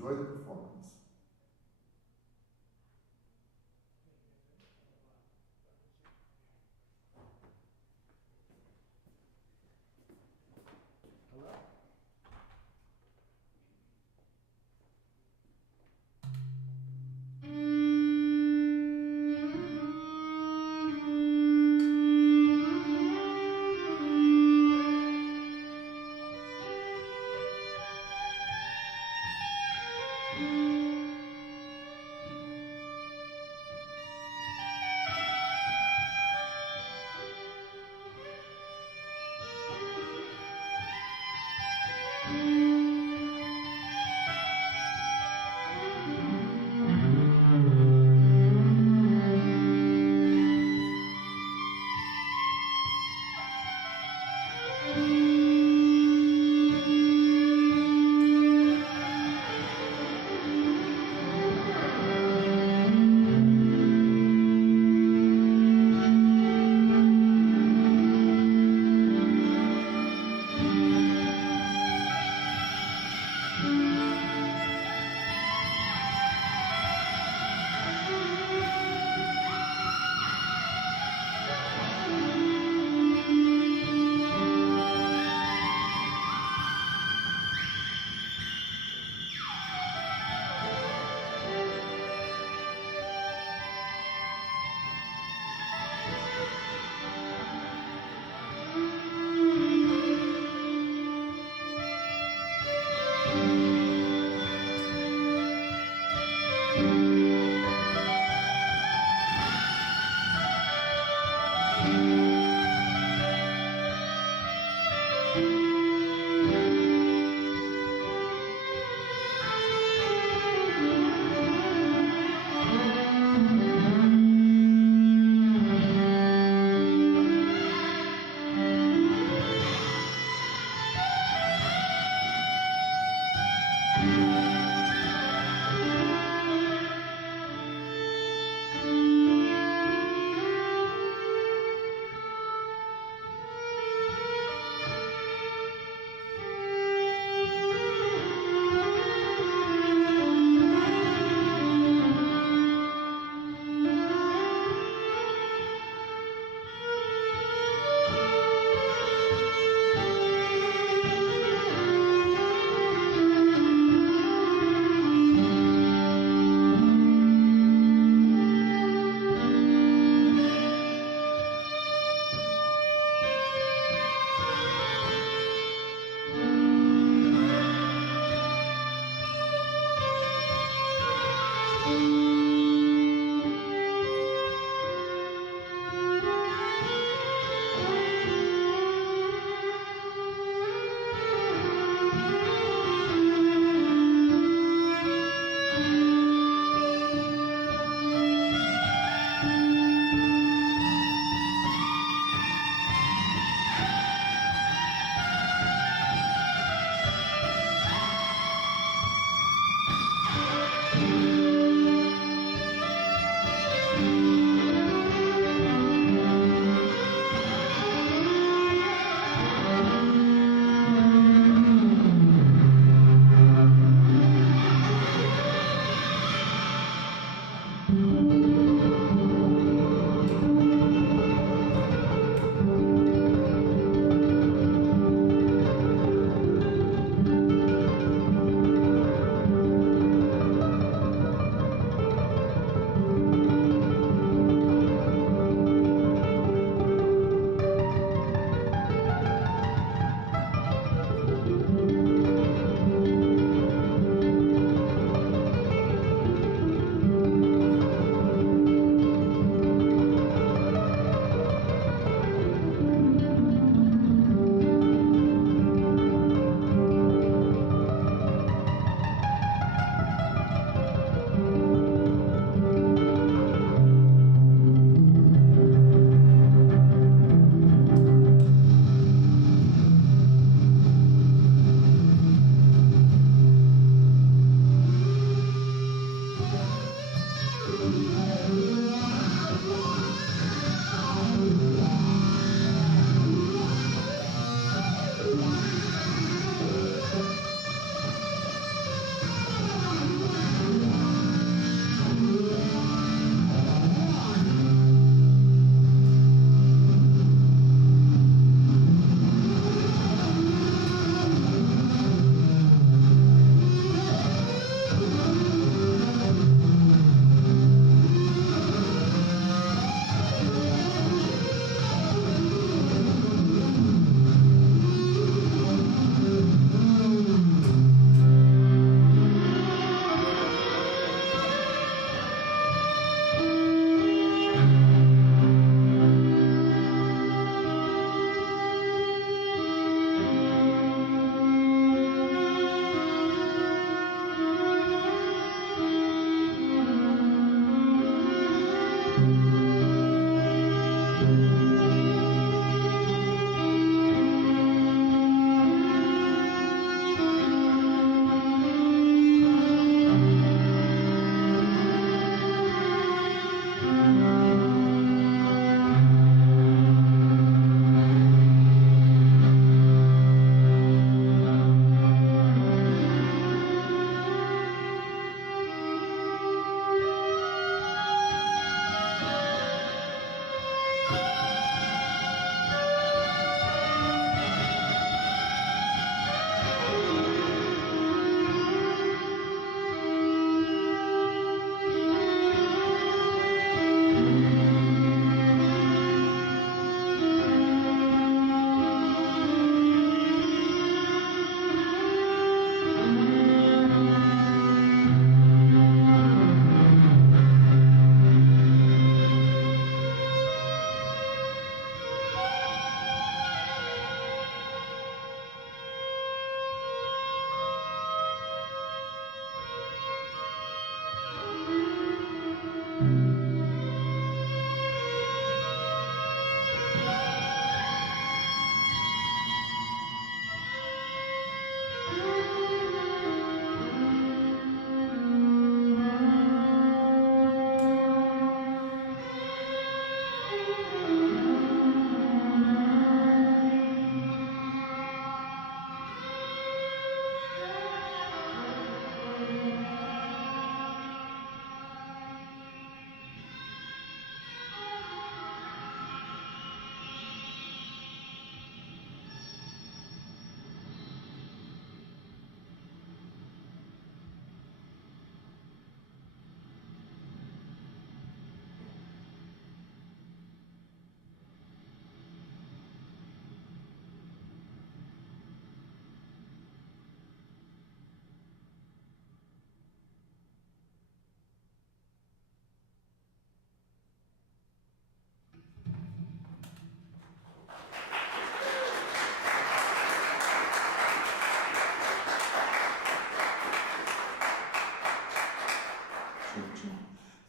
enjoy the performance. Hello.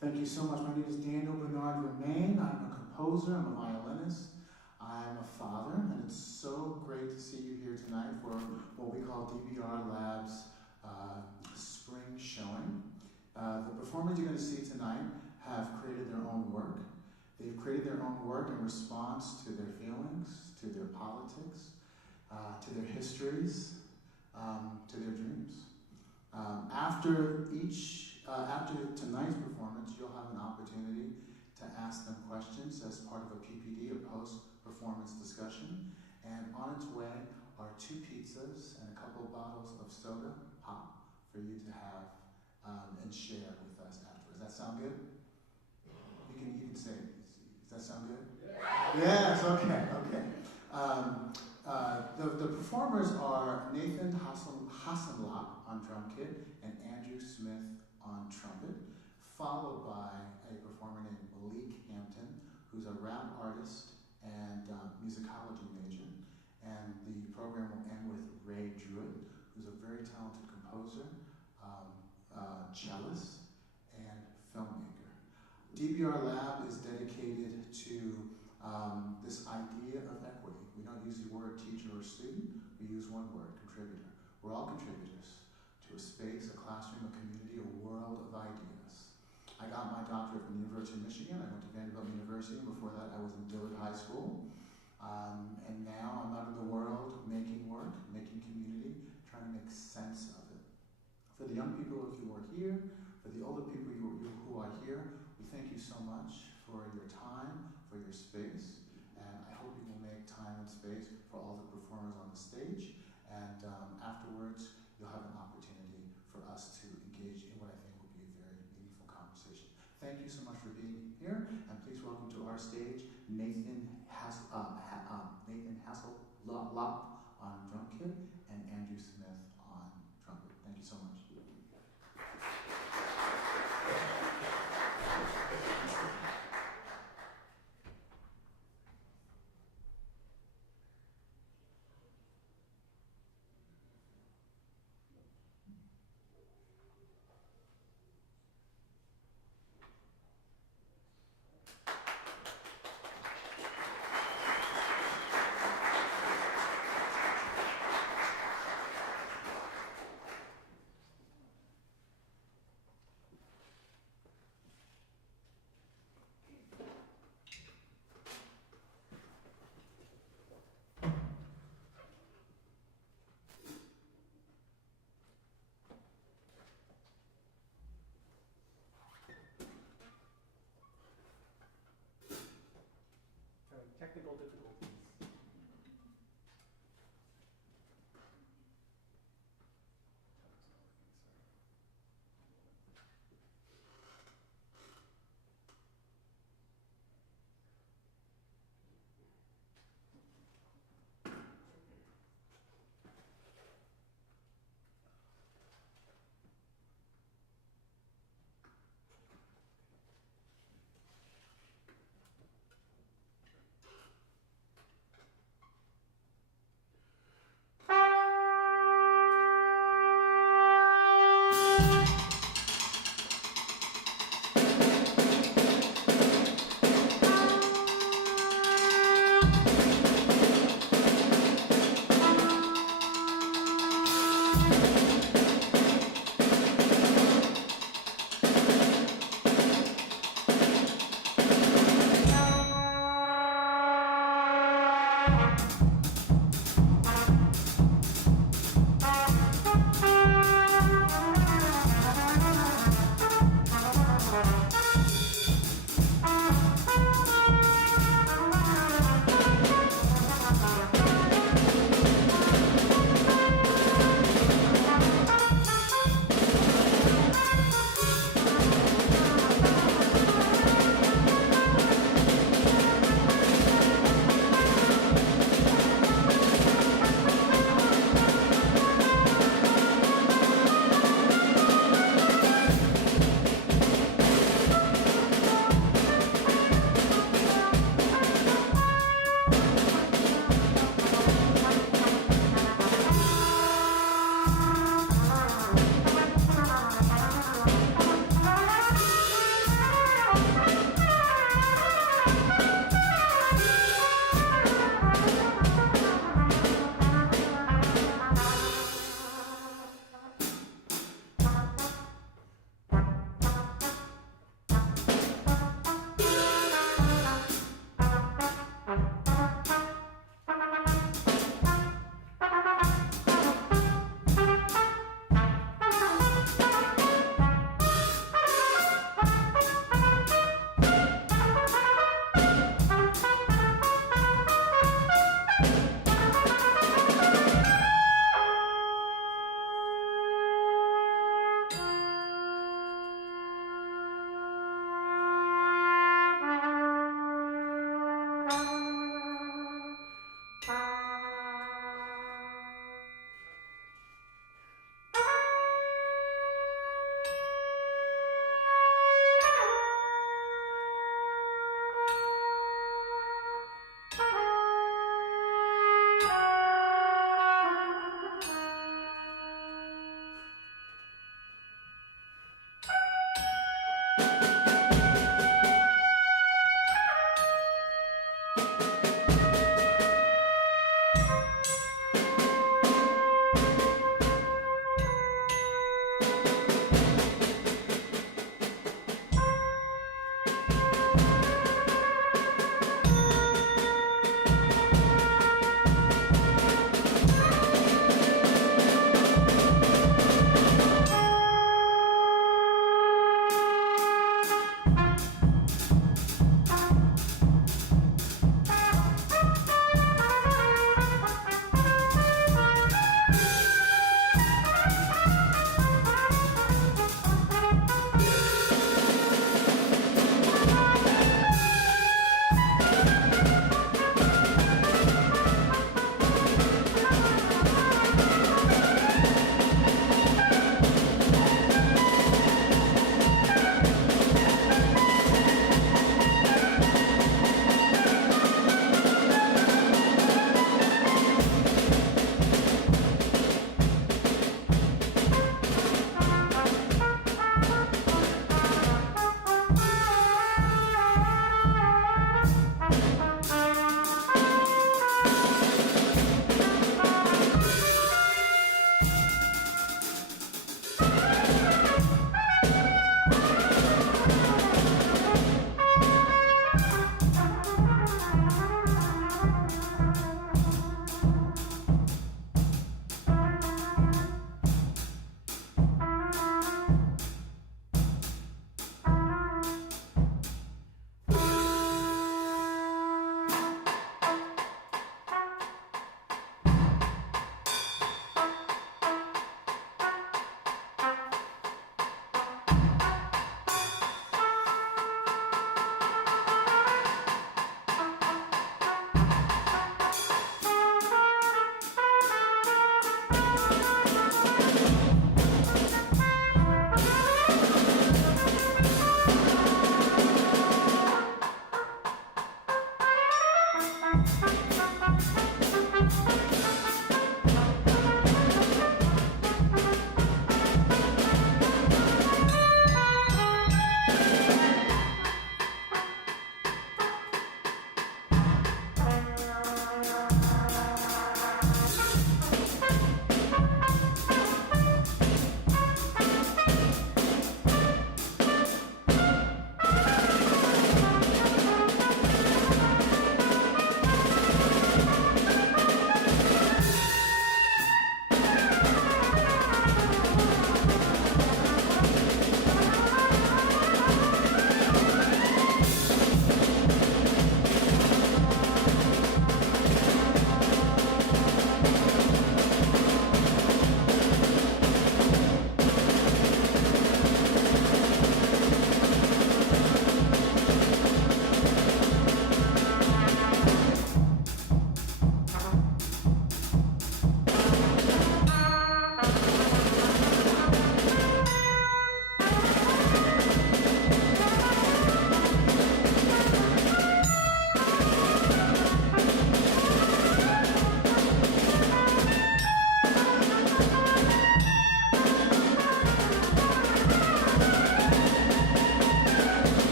Thank you so much. My name is Roumain. I'm a composer, I'm a violinist, I'm a father, and it's so great to see you here tonight for what we call DBR Lab's spring showing. The performers you're going to see tonight have created their own work. They've created their own work in response to their feelings, to their politics, to their histories, to their dreams. After tonight's performance, you'll have an opportunity to ask them questions as part of a PPD, a post-performance discussion. And on its way are 2 pizzas and a couple bottles of soda pop for you to have and share with us afterwards. Does that sound good? You can say it. Does that sound good? Yes, okay. The performers are Nathan Hosenlopp on drum kit and Andrew Smith on trumpet, followed by a performer named Malik Hampton, who's a rap artist and musicology major. And the program will end with Drewett, who's a very talented composer, cellist, and filmmaker. DBR Lab is dedicated to this idea of equity. We don't use the word teacher or student, we use one word, contributor. We're all contributors to a space, a classroom, a community, a world of ideas. I got my doctorate from the University of Michigan. I went to Vanderbilt University, and before that I was in Dillard High School. And now I'm out in the world making work, making community, trying to make sense of it. For the young people who are here, for the older people who are here, we thank you so much for your time, for your space, and I hope you will make time and space for all the performers on the stage, and afterwards you'll have an opportunity for us to engage in what I think will be a very meaningful conversation. Thank you so much for being here, and please welcome to our stage Nathan Hosenlopp on drum kit and Andrew Smith on trumpet. Thank you so much. technical difficulties.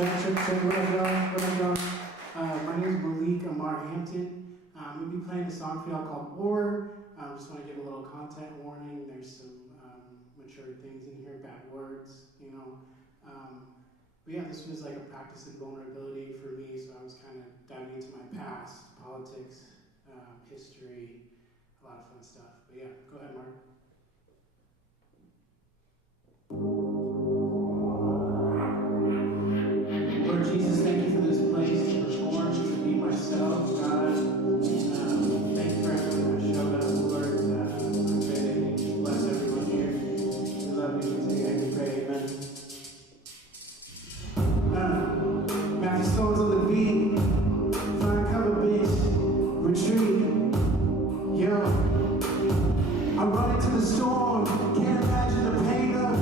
Check, what up, y'all? My name is Malik. I'm Hampton. We'll be playing a song for y'all called War. Just want to give a little content warning. There's some mature things in here, bad words, you know. But yeah, this was like a practice in vulnerability for me, so I was kind of diving into my past, politics, history, a lot of fun stuff. But yeah, go ahead, Mark. Lord Jesus, thank you for this place to perform, to be myself, God. Thank you for everyone who showed up, Lord. I pray that you bless everyone here. We love you. We take it. We pray. Amen. Matthew Stones on the beat. Find cover, bitch. Retreat. Yo. I'm running to the storm. Can't imagine the pain of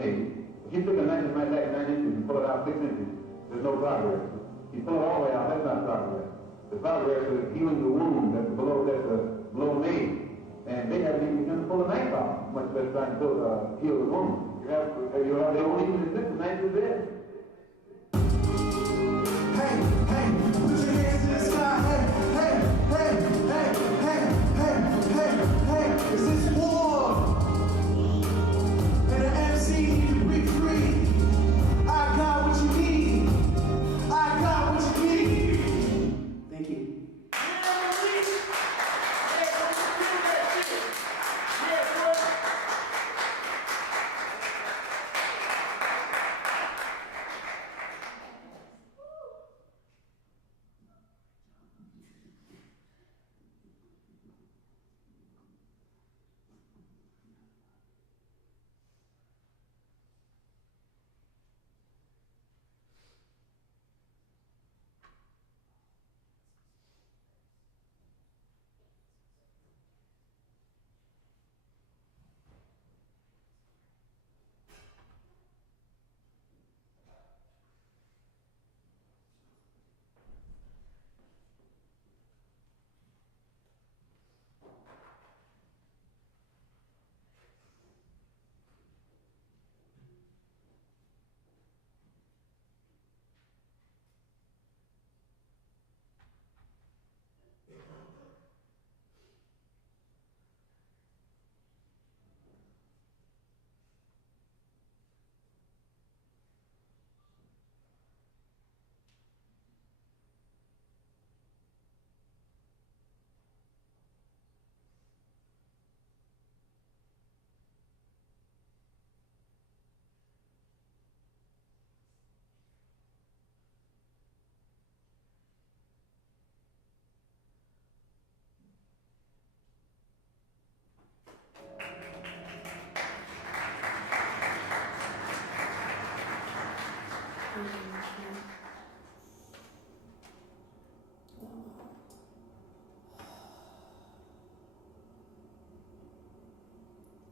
made. If you took a knife and might like 9 inches and pull it out 6 inches, there's no progress. You pull it all the way out, that's not progress. The progress is healing the wound that the blow made. And they haven't even begun to pull a knife out, much less trying to heal the wound. They won't even admit the knife is there. Hey, hey, put your hands in the sky. Hey, hey, hey, hey, hey, hey, hey, is this war? And the MC need to break free. I got what you need. I got what you need. Thank you.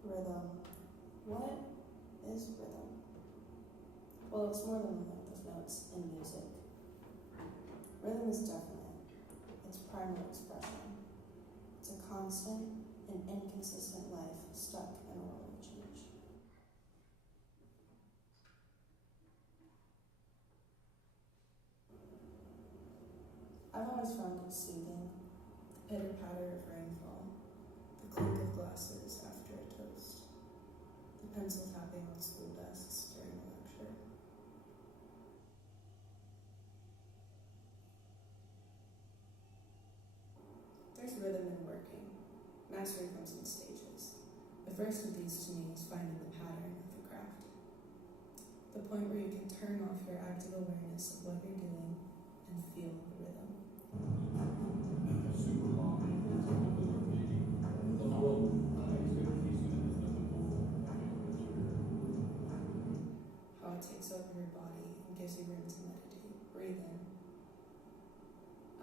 Rhythm. What is rhythm? Well, it's more than the length of notes in music. Rhythm is definite. It's primal expression. It's a constant and inconsistent life stuck in a world of change. I've always found it soothing, the pitter-patter of rainfall, the clink of glasses after a toast, the pencil tapping on school desks during a lecture. There's rhythm in working. Mastery comes in stages. The first of these to me is finding the pattern of the craft. The point where you can turn off your active awareness of what you're doing and feel the rhythm. How it takes over your body and gives you room to meditate. Breathe in,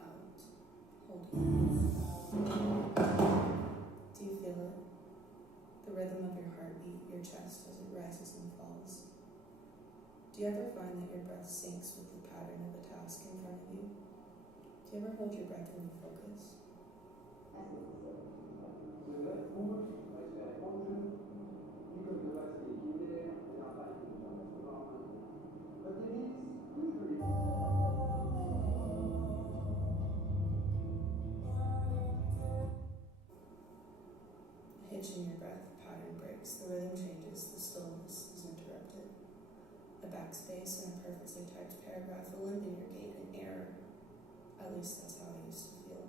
out, hold it. Do you feel it? The rhythm of your heartbeat, your chest as it rises and falls. Do you ever find that your breath syncs with the pattern of the task in front of you? Do you ever hold your breath in focus? A hitch in your breath, pattern breaks, the rhythm changes, the stillness is interrupted. A backspace in a perfectly typed paragraph, a limp in your gait, an error. At least that's how I used to feel.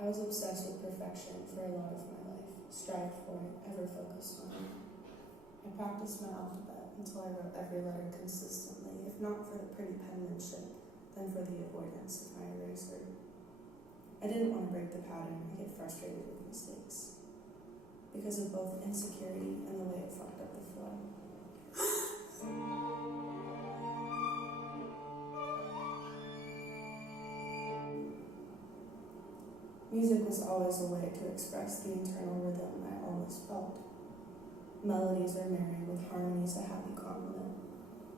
I was obsessed with perfection for a lot of my life, strived for it, ever focused on it. I practiced my alphabet until I wrote every letter consistently, if not for the pretty penmanship, then for the avoidance of my eraser. I didn't want to break the pattern. I get frustrated with mistakes because of both insecurity and the way it fucked up the flow. Music was always a way to express the internal rhythm I always felt. Melodies are merry with harmonies a happy complement,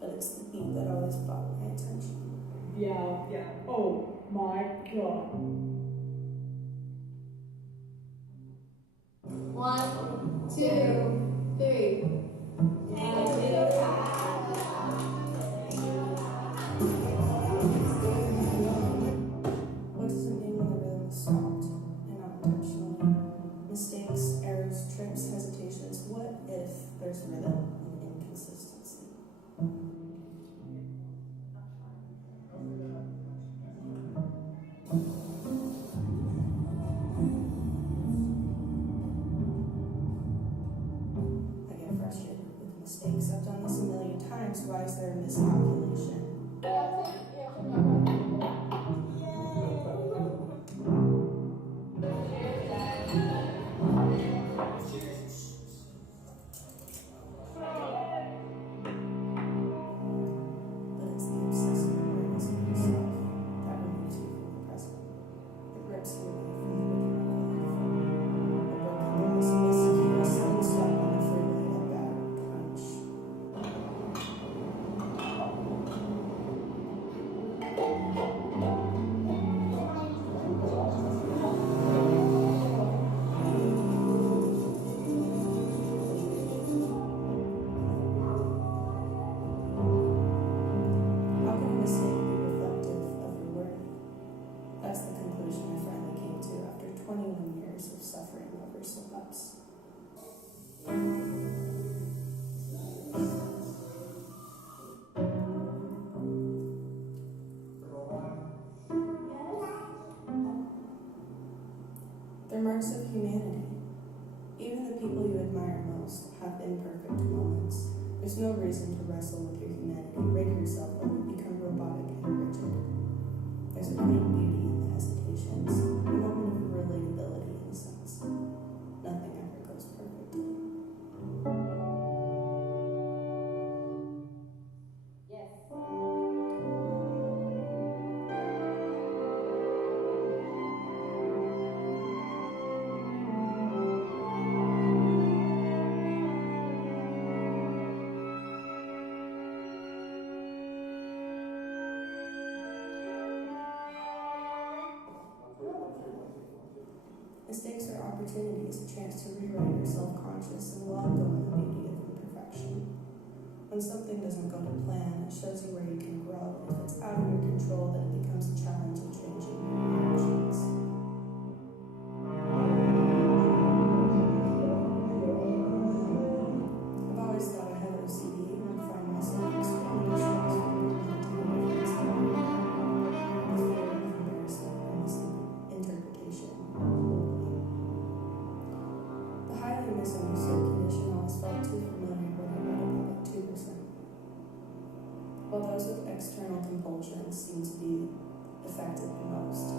but it's the beat that always brought my attention. Yeah. Oh my God. 1, 2, 3. What does it mean when the rhythm is stopped and not intentionally? Mistakes, errors, trips, hesitations. What if there's rhythm and inconsistency? I get frustrated with mistakes. I've done this a million times. Why is there a miscalculation? But it's the obsessive awareness of yourself that removes you from the present. It rips you away from the rhythm of life. A broken glass misses you a sudden stop on the freeway, a bad punch. How can a mistake be reflective of your worth? That's the conclusion I finally came to after 21 years of suffering over slip-ups. They're marks of humanity. Even the people you admire most have imperfect moments. There's no reason to wrestle with your humanity. Rig yourself when you become robotic and rigid. There's a quaint beauty in the hesitations, a moment of relatability in a sense. Nothing ever goes perfectly. Yes. Mistakes are opportunities, a chance to rewrite your self-conscious and welcome the beauty of imperfection. When something doesn't go to plan, it shows you where you can grow. If it's out of your control, then it becomes a challenge of changing your actions. I've always thought I had OCD and would find myself explaining issues or meditating against them. The fear of embarrassment and misinterpretation. The highly misunderstood condition always felt too familiar when I read about it 2%. While those with external compulsion seem to be affected the most,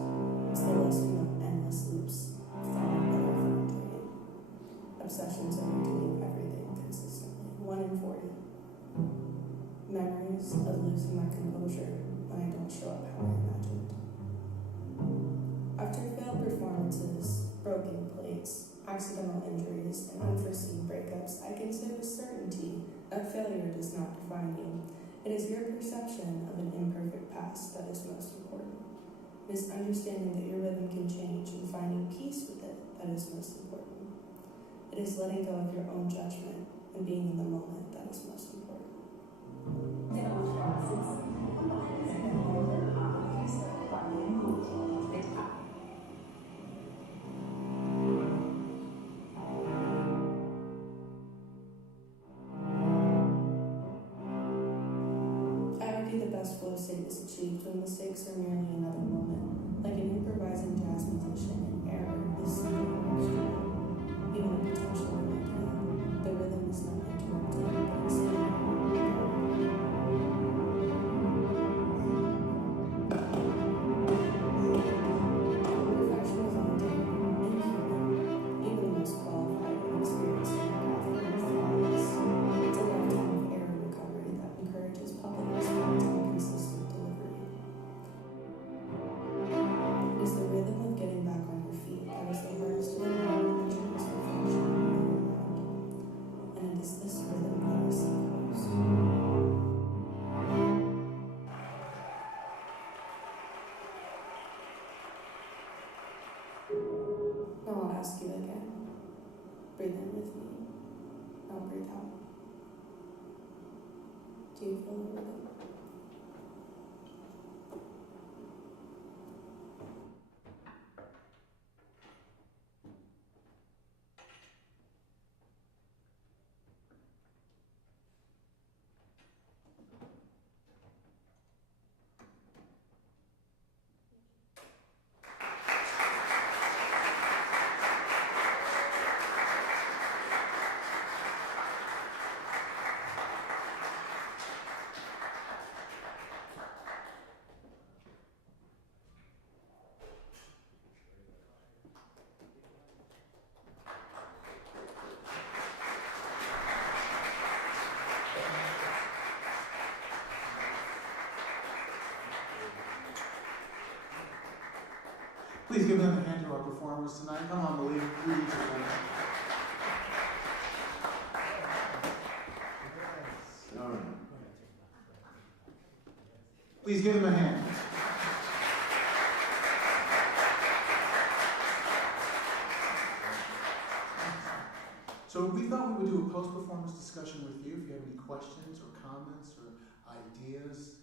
it's the lesson of endless loops of thought that are frustrating. Obsessions over doing everything consistently. 1 in 40. Memories of losing my composure when I don't show up how I imagined. After failed performances, broken plates, accidental injuries, and unforeseen breakups, I can say with certainty that failure does not define you. It is your perception of an imperfect past that is most important. It is understanding that your rhythm can change and finding peace with it that is most important. It is letting go of your own judgment and being in the moment that is most important. The best flow state is achieved when mistakes are merely another moment. Like an improvising jazz musician, an error is simply an extra, even a potential idea. The rhythm is not interrupted, but instead perfectionism is inhuman. Even the most qualified and experienced choreographer is flawless. It's a lifetime of error recovery that encourages public response and consistent delivery. It is the rhythm of getting back on your feet Do you feel the rhythm? Please give them a hand to our performers tonight. Come on, Malik. We need you tonight. All right. Please give them a hand. So we thought we would do a post-performance discussion with you. If you have any questions or comments or ideas,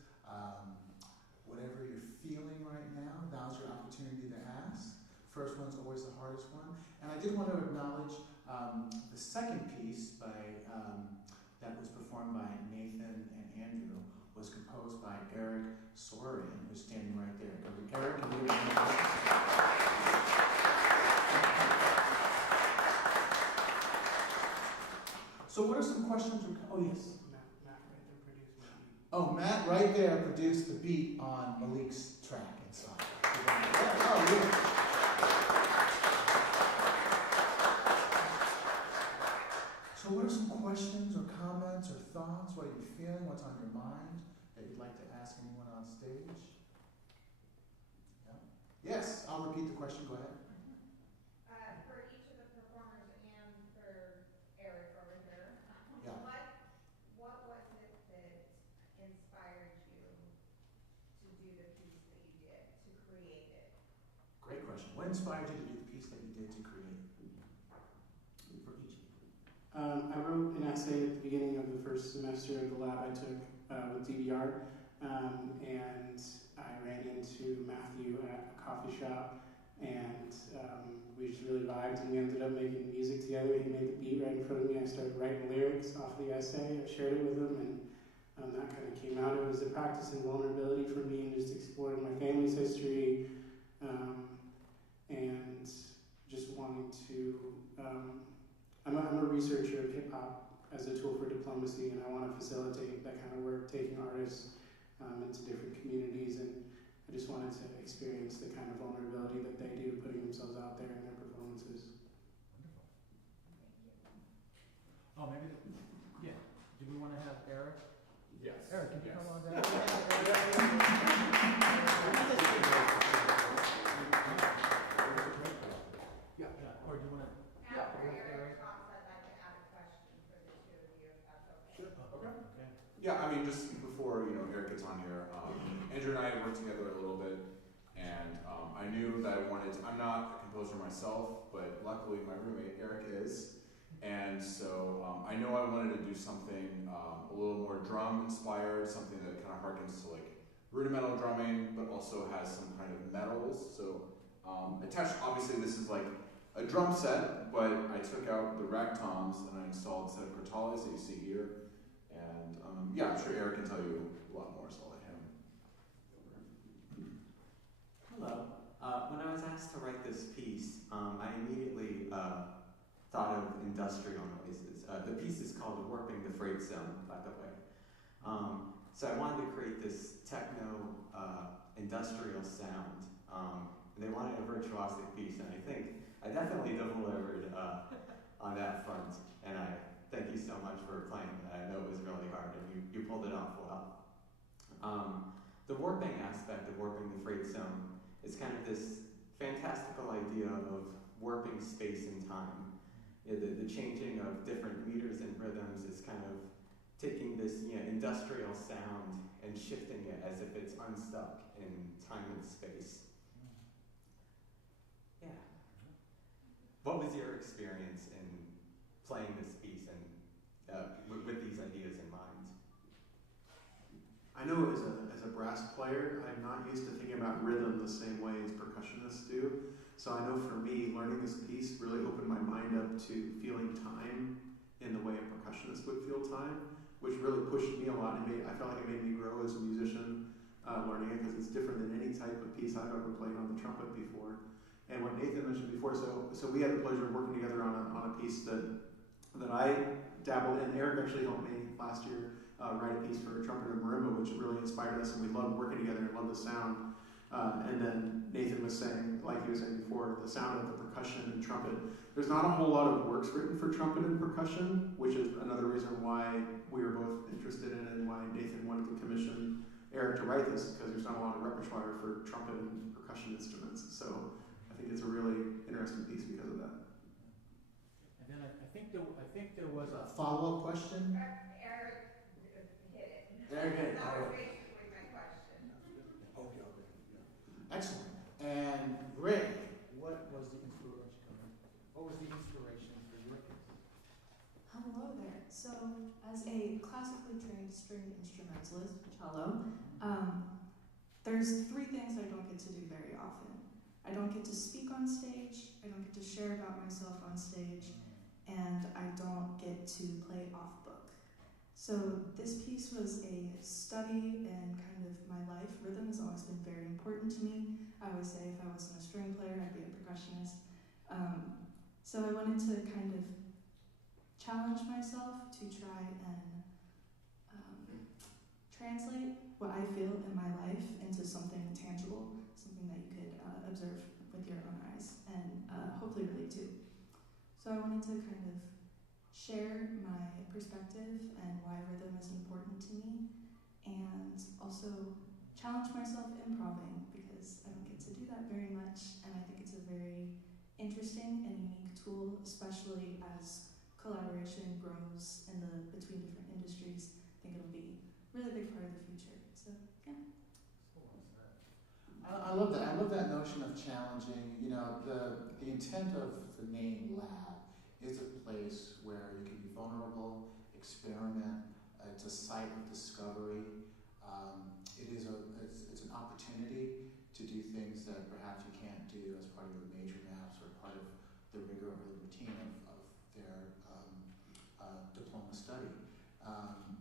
whatever you're feeling right now, now's your opportunity to ask. First one's always the hardest one. And I did want to acknowledge the second piece that was performed by Nathan and Andrew was composed by Eric Sorian, who's standing right there. Eric, can you hear me? So what are some questions? Oh, yes. Matt right there produced the beat on Malik's track inside. Oh, yeah. So what are some questions or comments or thoughts? What are you feeling? What's on your mind that you'd like to ask anyone on stage? Yeah. Yes, I'll repeat the question. Go ahead. For each of the performers and for Eric over here, Yeah. what was it that inspired you to do the piece that you did, to create it? Great question. What inspired you to do the piece that you did to create for each of you? I wrote an essay at the beginning of the first semester of the lab I took with DBR, and I ran into Matthew at a coffee shop, and we just really vibed, and we ended up making music together. He made the beat right in front of me. I started writing lyrics off the essay. I shared it with him, and that kind of came out. It was a practice in vulnerability for me, and just exploring my family's history, and just wanting to. I'm a researcher of hip hop as a tool for diplomacy, and I want to facilitate that kind of work, taking artists into different communities, and I just wanted to experience the kind of vulnerability that they do, putting themselves out there in their performances. Oh, maybe, yeah. Do we want to have Eric? Yes. Eric, can you come on down? Yeah. Or do you want to? After Eric talks, I'd like to add a question for the two of you, if that's okay. Sure. Okay. Okay. Yeah, I mean, just before Eric gets on here, Andrew and I worked together a little bit, and I knew that I wanted. I'm not a composer myself, but luckily my roommate Eric is, and so I know I wanted to do something a little more drum inspired, something that kind of harkens to like rudimental drumming, but also has some kind of metals. So attached, obviously, this is like a drum set, but I took out the rack toms and I installed a set of crotales that you see here. And yeah, I'm sure Eric can tell you a lot more, so I'll let him. Hello. When I was asked to write this piece, I immediately thought of industrial noises. The piece is called Warping the Freight Zone, by the way. So I wanted to create this techno industrial sound. They wanted a virtuosic piece, and I think I definitely delivered on that front. And I thank you so much for playing that. I know it was really hard, and you pulled it off well. The warping aspect of Warping the Freight Zone is kind of this fantastical idea of warping space and time. The changing of different meters and rhythms is kind of taking this industrial sound and shifting it as if it's unstuck in time and space. Yeah. What was your experience in playing this piece and with these ideas in mind? I know as a brass player, I'm not used to thinking about rhythm the same way as percussionists do. So I know for me, learning this piece really opened my mind up to feeling time in the way a percussionist would feel time, which really pushed me a lot. I felt like it made me grow as a musician, learning it, because it's different than any type of piece I've ever played on the trumpet before. And what Nathan mentioned before, so we had the pleasure of working together on a piece that I dabbled in. Eric actually helped me last year write a piece for trumpet and marimba, which really inspired us, and we loved working together and loved the sound. And then Nathan was saying, like he was saying before, the sound of the percussion and trumpet. There's not a whole lot of works written for trumpet and percussion, which is another reason why we were both interested in it and why Nathan wanted to commission Eric to write this, because there's not a lot of repertoire for trumpet and percussion instruments. So I think it's a really interesting piece because of that. And then I think there was A follow-up question? Eric hit it. Eric hit it. That All was right. basically my question. Okay. Yeah. Excellent. And Ray, what was the inspiration for your piece? Hello there. So, as a classically trained stringed instrumentalist, cello, there's three things I don't get to do very often. I don't get to speak on stage, I don't get to share about myself on stage, and I don't get to play off book. So this piece was a study in kind of my life. Rhythm has always been very important to me. I always say if I wasn't a string player, I'd be a percussionist. So I wanted to kind of challenge myself to try and translate what I feel in my life into something tangible, something that you could observe with your own eyes and hopefully relate to. So I wanted to kind of share my perspective and why rhythm is important to me, and also challenge myself improving, because I don't get to do that very much, and I think it's a very interesting and unique tool, especially as collaboration grows in between different industries. I think it'll be a really big part of the future. So yeah. I love that. I love that notion of challenging. You know, the intent of the name lab is a place where you can be vulnerable, experiment. It's a site of discovery. It's an opportunity to do things that perhaps you can't do as part of your major maps or part of the rigor or the routine of their diploma study.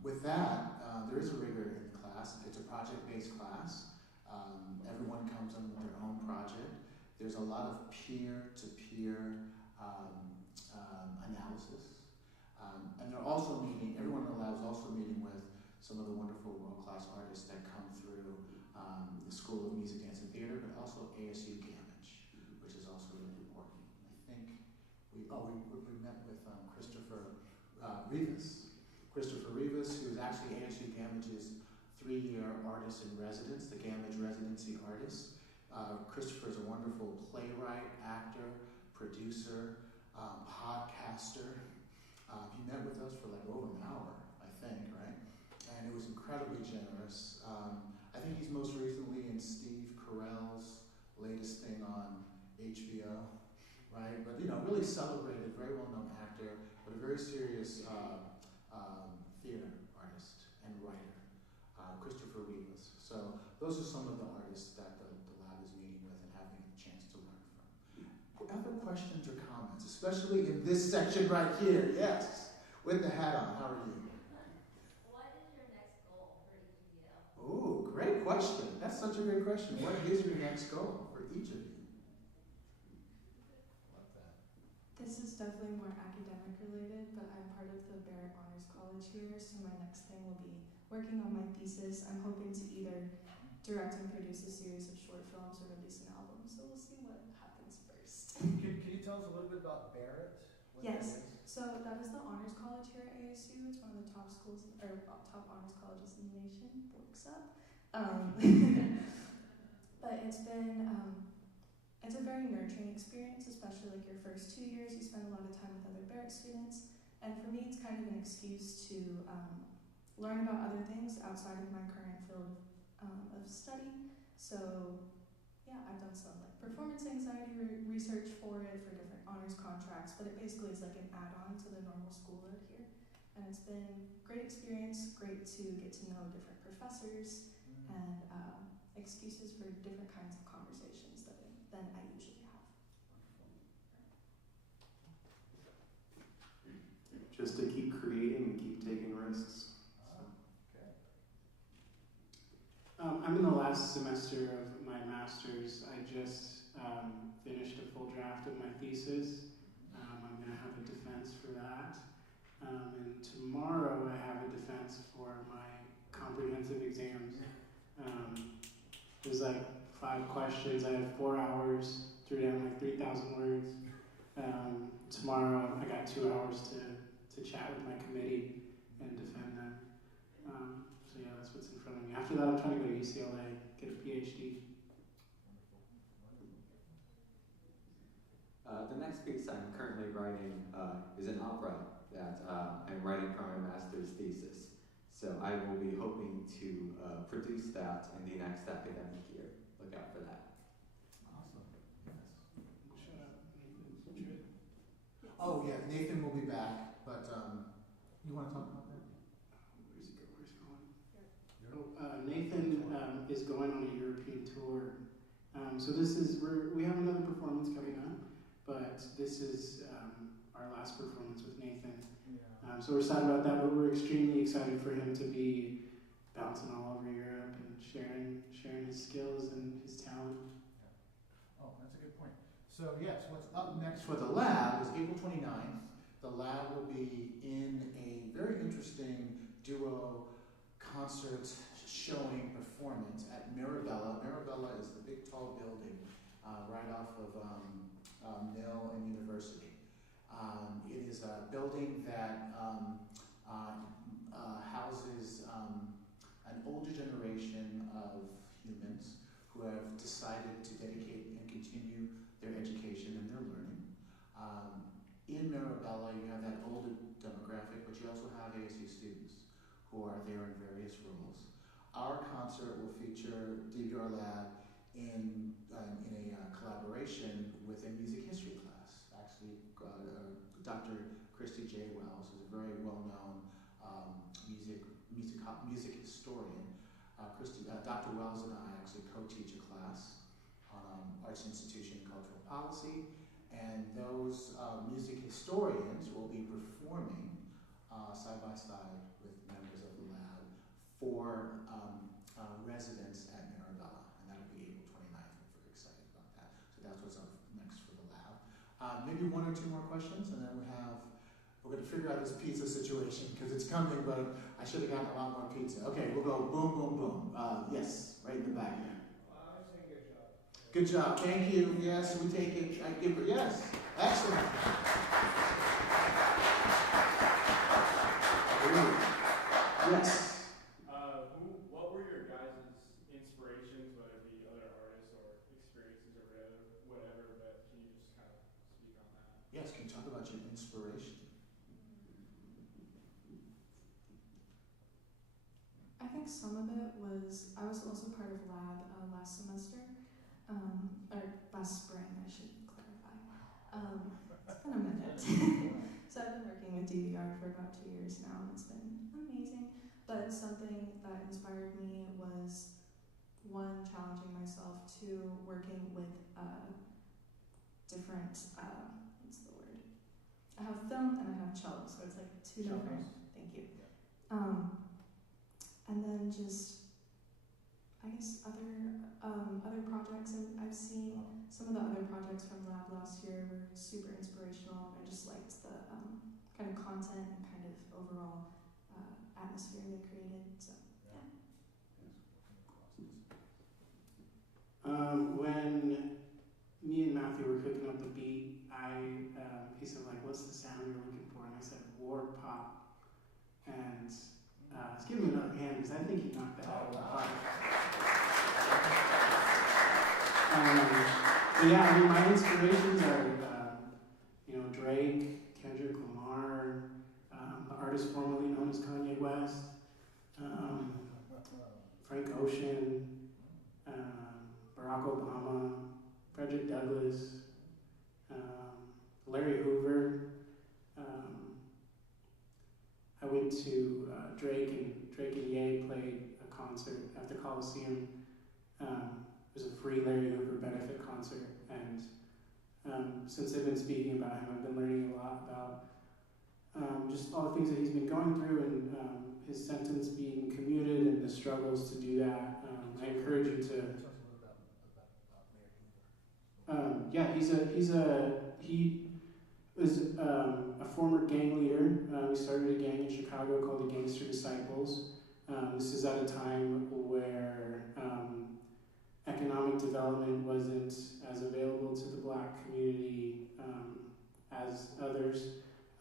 With that, there is a rigor in the class. It's a project-based class. Everyone comes in with their own project. There's a lot of peer-to-peer analysis. And they're also meeting, everyone in the lab is also meeting with some of the wonderful world-class artists that come through the School of Music, Dance, and Theater, but also ASU Gamage, which is also really important. I think we met with Christopher Rivas. Christopher Rivas, who is actually ASU Gamage's 3-year artist in residence, the Gamage residency artist. Christopher is a wonderful playwright, actor, producer, podcaster. He met with us for like over an hour, I think, right? And it was incredibly generous. I think he's most recently in Steve Carell's latest thing on HBO, right? But really celebrated, very well-known actor, but a very serious theater artist and writer, Christopher Rivas. So those are some of the artists that the lab is meeting with and having a chance to learn from. Other questions or comments, especially in this section right here? Yes, with the hat on. How are you? What is your next goal for EGL? Oh, great question. That's such a great question. What is your next goal for each of you? Love that. This is definitely more academic related, but I'm part of the Barrett Honors College here, so my next thing will be working on my thesis. I'm hoping to either direct and produce a series of short films or release an album, so we'll see what happens first. Can you tell us a little bit about Barrett? Yes. So that is the honors college here at ASU. It's one of the top schools, or top honors colleges in the nation. Books up. But it's been, it's a very nurturing experience, especially like your first 2 years. You spend a lot of time with other Barrett students. And for me, it's kind of an excuse to learn about other things outside of my current field of study. So yeah, I've done some like performance anxiety research for it, for different honors contracts, but it basically is like an add-on to the normal school load here. And it's been a great experience, great to get to know different professors and excuses for different kinds of conversations than I usually have. Just to keep creating and keep taking risks. I'm in the last semester of my master's. I just finished a full draft of my thesis. I'm going to have a defense for that. And tomorrow I have a defense for my comprehensive exams. There's like 5 questions. I have 4 hours, threw down like 3,000 words. Tomorrow I got 2 hours to chat with my committee and defend them. So yeah, that's what's in front of me. After that, I'm trying to go to UCLA, get a PhD. The next piece I'm currently writing is an opera that I'm writing for my master's thesis. So I will be hoping to produce that in the next academic year. Look out for that. Awesome. Yes. Shut up, Nathan. Oh yeah, Nathan will be back, but you want to talk about that? Where's he going? Nathan is going on a European tour. So this is we have another performance coming up, but this is our last performance with Nathan. So we're sad about that, but we're extremely excited for him to be bouncing all over Europe and sharing his skills and his talent. Oh, that's a good point. So yes, what's up next for the lab is April 29th. The lab will be in a very interesting duo concert showing performance at Mirabella. Mirabella is the big tall building right off of Mill and University. It is a building that houses an older generation of humans who have decided to dedicate and continue their education and their learning. In Mirabella, you have that older demographic, but you also have ASU students who are there in various roles. Our concert will feature DBR Lab in a collaboration with a music history class. Actually, Dr. Christy J. Wells is a very well-known music historian. Dr. Wells and I actually co-teach a class on Arts Institution and Cultural Policy, and those music historians will be performing side by side with members of the lab for residents at Mirabella, and that'll be April 29th. We're very excited about that. So that's what's up next for the lab. Maybe 1 or 2 more questions, and then we're going to figure out this pizza situation because it's coming, but I should have gotten a lot more pizza. Okay, we'll go boom, boom, boom. Yes, right in the back there. Good job. Thank you. Yes, we take it. I give it. Yes, excellent. Yes. What were your guys' inspirations, whether it be other artists or experiences or whatever, but can you just kind of speak on that? Yes, can you talk about your inspiration? I think some of it was, I was also part of lab last semester, or last spring, I should clarify. It's been a minute. So I've been working with DBR for about 2 years now, and it's been amazing. But something that inspired me was, 1, challenging myself, 2, working with different, what's the word? I have film and I have cello, so it's like 2 different, thank you. And then just, I guess, other projects, and I've seen some of the other projects from lab last year were super inspirational, and I just liked the kind of content and kind of overall atmosphere they created. So yeah. When me and Matthew were cooking up the beat, he said, like, what's the sound you're looking for? And I said, war pop. And let's give him another hand because I think he knocked that out of the park. But yeah, I mean, my inspirations are, Drake, Kendrick Lamar, the artist formerly known as Kanye West, Frank Ocean, Barack Obama, Frederick Douglass, Larry Hoover. I went to Drake and Ye played a concert at the Coliseum. It was a free Larry Hoover benefit concert, and since I've been speaking about him, I've been learning a lot about just all the things that he's been going through, and his sentence being commuted and the struggles to do that. I encourage you to. Yeah, he was a former gang leader. He started a gang in Chicago called the Gangster Disciples. This is at a time where economic development wasn't as available to the black community as others,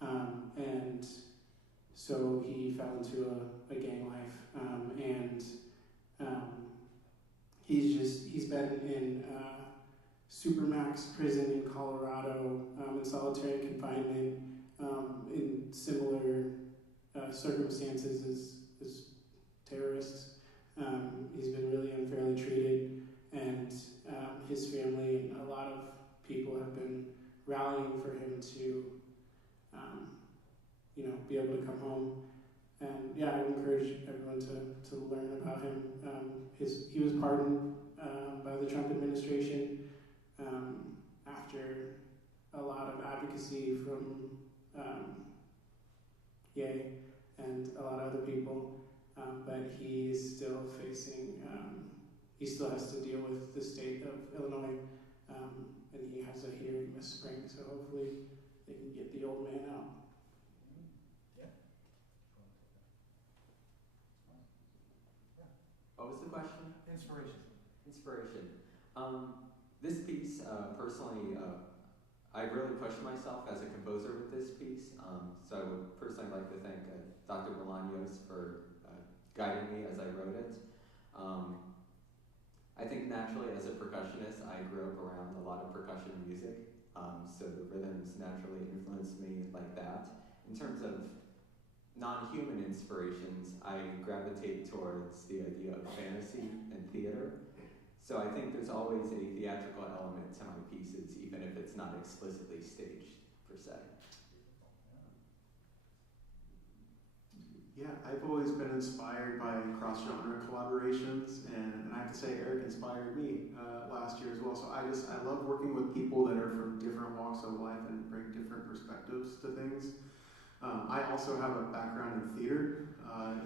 and so he fell into a gang life, and he's been in Supermax prison in Colorado, in solitary confinement, in similar circumstances as terrorists. He's been really unfairly treated, and his family and a lot of people have been rallying for him to, be able to come home. And yeah, I would encourage everyone to learn about him. He was pardoned by the Trump administration after a lot of advocacy from Ye and a lot of other people, but he's still facing, he still has to deal with the state of Illinois, and he has a hearing this spring, so hopefully they can get the old man out. What was the question? Inspiration. This piece, personally, I really pushed myself as a composer with this piece, so I would personally like to thank Dr. Bolaños for guiding me as I wrote it. I think naturally, as a percussionist, I grew up around a lot of percussion music, so the rhythms naturally influenced me like that. In terms of non-human inspirations, I gravitate towards the idea of fantasy and theater. So I think there's always a theatrical element to my pieces, even if it's not explicitly staged, per se. Yeah, I've always been inspired by cross-genre collaborations, and I have to say Eric inspired me last year as well. So I love working with people that are from different walks of life and bring different perspectives to things. I also have a background in theater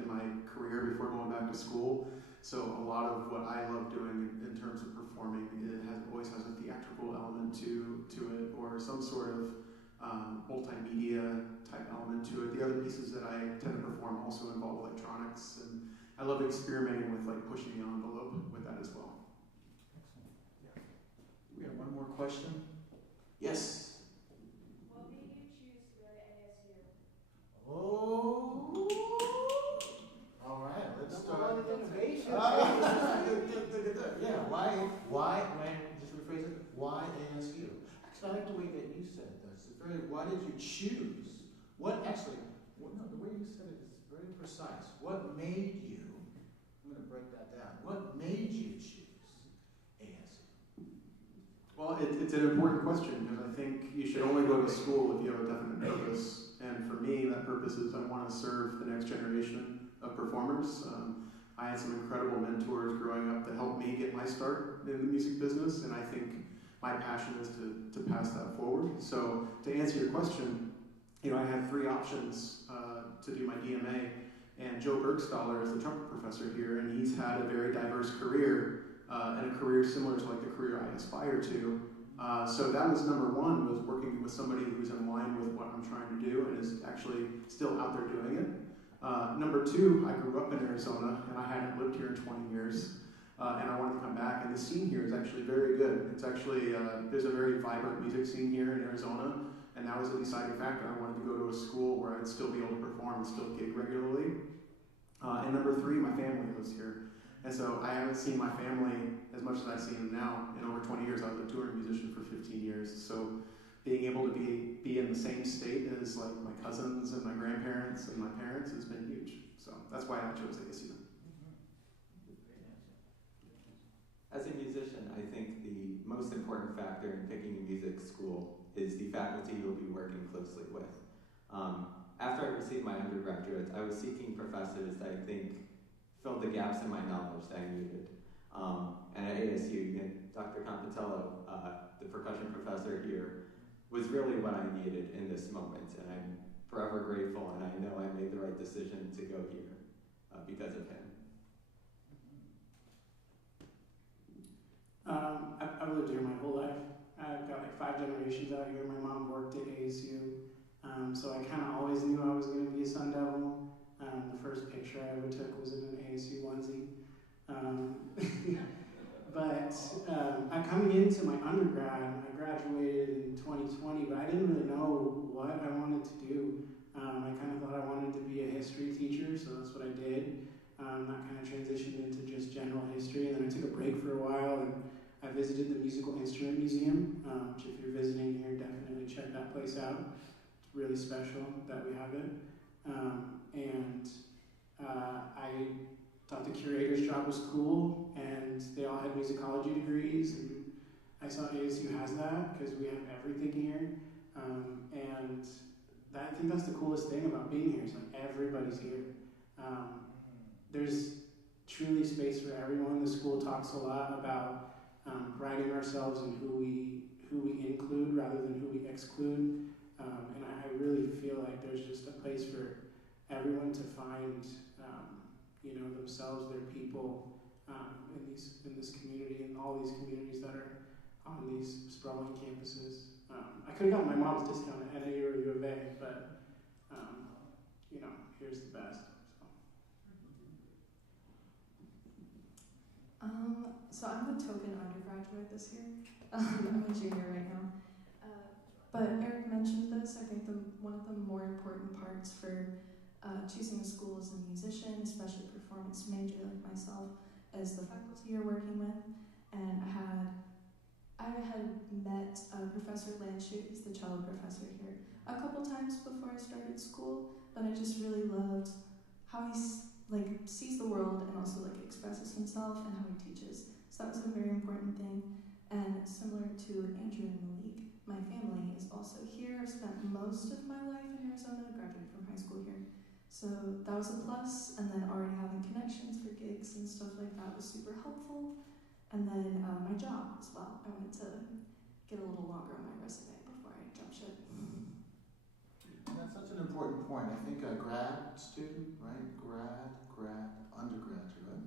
in my career before going back to school. So a lot of what I love doing in terms of performing, always has a theatrical element to it, or some sort of multimedia type element to it. The other pieces that I tend to perform also involve electronics, and I love experimenting with pushing the envelope with that as well. Excellent. Yeah. We have one more question. Yes. What made you choose to go to ASU? Oh. All right, let's start. Innovation. Yeah, why, just rephrase it, why ASU? Actually, I like the way that you said this. It's very, why did you choose? The way you said it is very precise. What made you, I'm going to break that down, what made you choose ASU? Well, it's an important question, because I think you should only go to school if you have a definite purpose. And for me, that purpose is I want to serve the next generation of performers. I had some incredible mentors growing up that helped me get my start in the music business, and I think my passion is to pass that forward. So to answer your question, I had three options to do my DMA, and Joe Bergstaller is the trumpet professor here, and he's had a very diverse career, and a career similar to the career I aspire to. So that was number one, was working with somebody who's in line with what I'm trying to do and is actually still out there doing it. Number two, I grew up in Arizona, and I hadn't lived here in 20 years, and I wanted to come back, and the scene here is actually very good. It's actually, there's a very vibrant music scene here in Arizona, and that was a deciding factor. I wanted to go to a school where I'd still be able to perform and still gig regularly. And number three, my family lives here. And so I haven't seen my family as much as I see them now. In over 20 years, I was a touring musician for 15 years. So being able to be in the same state as my cousins and my grandparents and my parents has been huge. So that's why I chose ASU. As a musician, I think the most important factor in picking a music school is the faculty you'll be working closely with. after I received my undergraduate, I was seeking professors that I think filled the gaps in my knowledge that I needed. And at ASU, Dr. Campitello, the percussion professor here, was really what I needed in this moment, and I'm forever grateful, and I know I made the right decision to go here because of him. I've lived here my whole life. I've got like 5 generations out here. My mom worked at ASU, so I kind of always knew I was going to be a Sun Devil. The first picture I ever took was in an ASU onesie. But coming into my undergrad, I graduated in 2020, but I didn't really know what I wanted to do. I kind of thought I wanted to be a history teacher, so that's what I did. That kind of transitioned into just general history, and then I took a break for a while, and I visited the Musical Instrument Museum, which if you're visiting here, definitely check that place out. It's really special that we have it. I thought the curator's job was cool, and they all had musicology degrees, and I saw ASU has that because we have everything here. I think that's the coolest thing about being here, is like everybody's here. There's truly space for everyone. The school talks a lot about priding ourselves in who we include rather than who we exclude. And I really feel like there's just a place for everyone to find, themselves, their people in this community and all these communities that are on these sprawling campuses. I could have gotten my mom's discount at NAU or U of A, but here's the best. So I'm the token undergraduate this year. I'm a junior right now. But Eric mentioned this. I think one of the more important parts for choosing a school as a musician, especially performance major like myself, is the faculty you're working with. And I had met Professor Landshoot, he's the cello professor here, a couple times before I started school, but I just really loved how he sees the world and also expresses himself and how he teaches. So that was a very important thing. And similar to Andrew and Malik, my family is also here. I've spent most of my life in Arizona, graduated from high school here. So that was a plus, and then already having connections for gigs and stuff like that was super helpful. And then my job as well. I wanted to get a little longer on my resume before I jump ship. That's such an important point. I think a grad student, right? Undergraduate.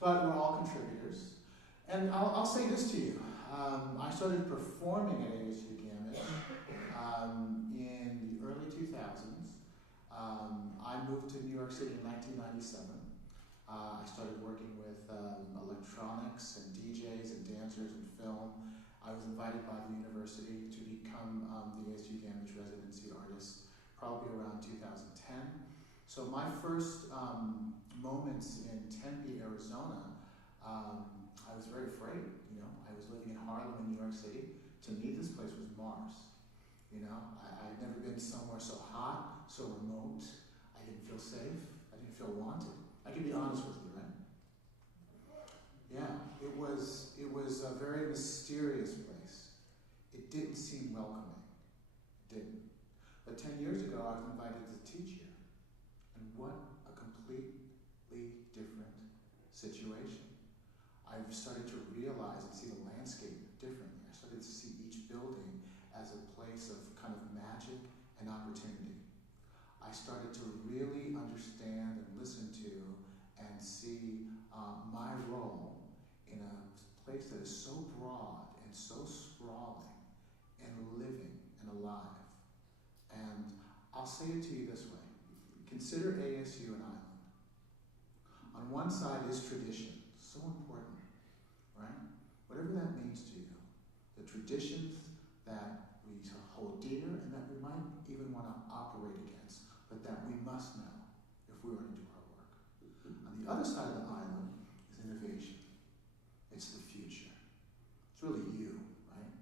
But we're all contributors. And I'll say this to you. I started performing at ASU Gamut in the early 2000s. I moved to New York City in 1997. I started working with electronics and DJs and dancers and film. I was invited by the university to become the ASU Gamut residency artist probably around 2010. So my first moments in Tempe, Arizona, I was very afraid. I was living in Harlem in New York City. To me, this place was Mars. I'd never been somewhere so hot, so remote. I didn't feel safe. I didn't feel wanted. I can be honest with you, right? Yeah, it was a very mysterious place. It didn't seem welcoming. It didn't. But 10 years ago, I was invited to teach here. And what a completely different situation. I've started to realize and see the landscape differently. I started to see each building as a place of kind of magic and opportunity. I started to really understand and listen to and see my role in a place that is so broad and so sprawling and living and alive. And I'll say it to you this way. Consider ASU an island. On one side is tradition, so important, right? Whatever that means to you, the traditions that we hold dear and that we might even want to operate against, but that we must know if we want to do our work. On the other side of the island is innovation. It's the future. It's really you, right?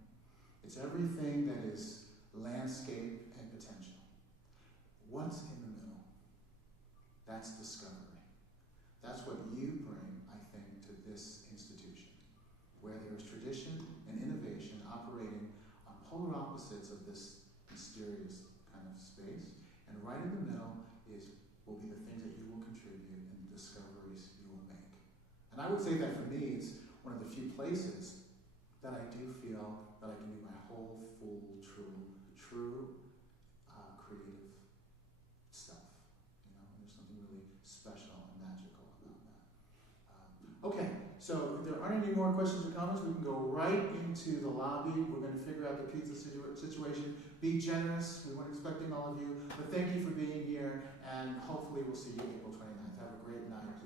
It's everything that is landscape and potential. What's in the middle? That's discovery. That's what you bring, I think, to this institution, where there is tradition and innovation operating on polar opposites of this mysterious kind of space. And I would say that for me, it's one of the few places that I do feel that I can be my whole, full, true creative self. You know, and there's something really special and magical about that. Okay, so if there aren't any more questions or comments, we can go right into the lobby. We're going to figure out the pizza situation. Be generous. We weren't expecting all of you, but thank you for being here, and hopefully we'll see you April 29th. Have a great night.